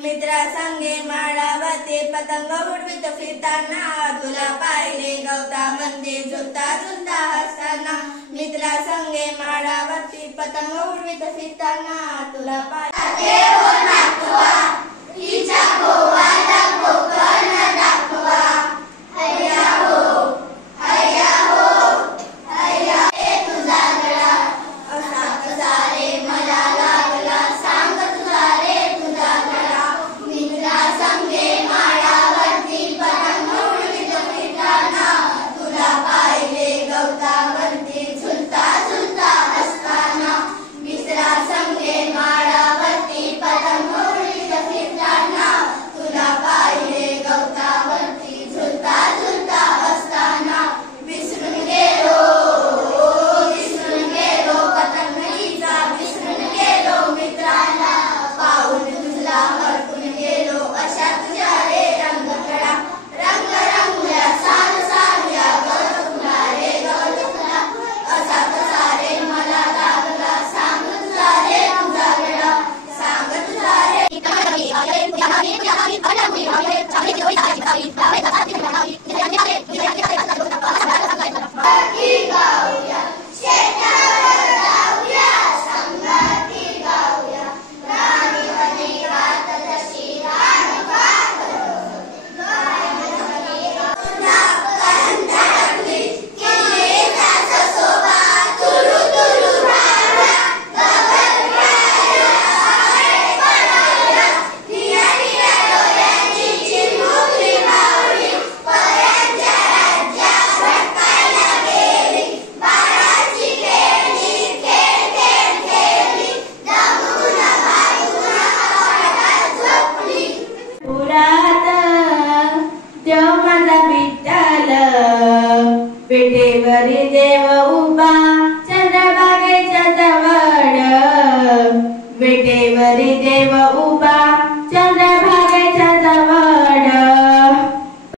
मित्रा संगे माळावरती पतंग उडवीत फिरताना तुला पाहिले गवतामध्ये झुलता झुलता असताना मित्रा संगे माळावरती पतंग उडवीत फिरताना तुला पाहिले हिच्या गोवाला कोकण दाखवा हैया हो हैया हो हैया हे तुझा गळा असा कसा रे मला लागला सांग तुझा रे तुझा गळा मित्रा संगे माळावरती पतंग उडवीत फिरताना तुला पाहिले गवतावरती झुलता झुलता असताना मित्रा संगे माळावरती पतंग उडवीत फिरताना तुला पाहिले गवतावरती झुलता झुलता असताना विसरून गेलो पतंगीचा विसरून गेलो मित्राला पाहून तुझला हरपून गेलो अशा तुझ्या रे रंगकडा रंग रंगल्या सार साऱ्या गवत फुला रे गवत फुला असा कसा रे मला लागला सांग तुझा रे तुझा गळा सांग तुझा रे गाऊया शेतावर जाऊया संगती गाऊया राणी वने गात तशी रान पाहत करंजाळी किल्लेचा सोबा तुरु तुरु राया गगनराया आहे पडाया निया निया डोळ्यांची चिमुकली मावळी पऱ्यांच्या राज्यात भटकायला गेली बाळाची खेळणी खेळ खेळ खेळली दमून भागून आवाडात झोपली पुरात देव माझा विठ्ठल पेटेवरी देव उभा चंद्रभागेच्या जवळ पेटेवरी देव उभा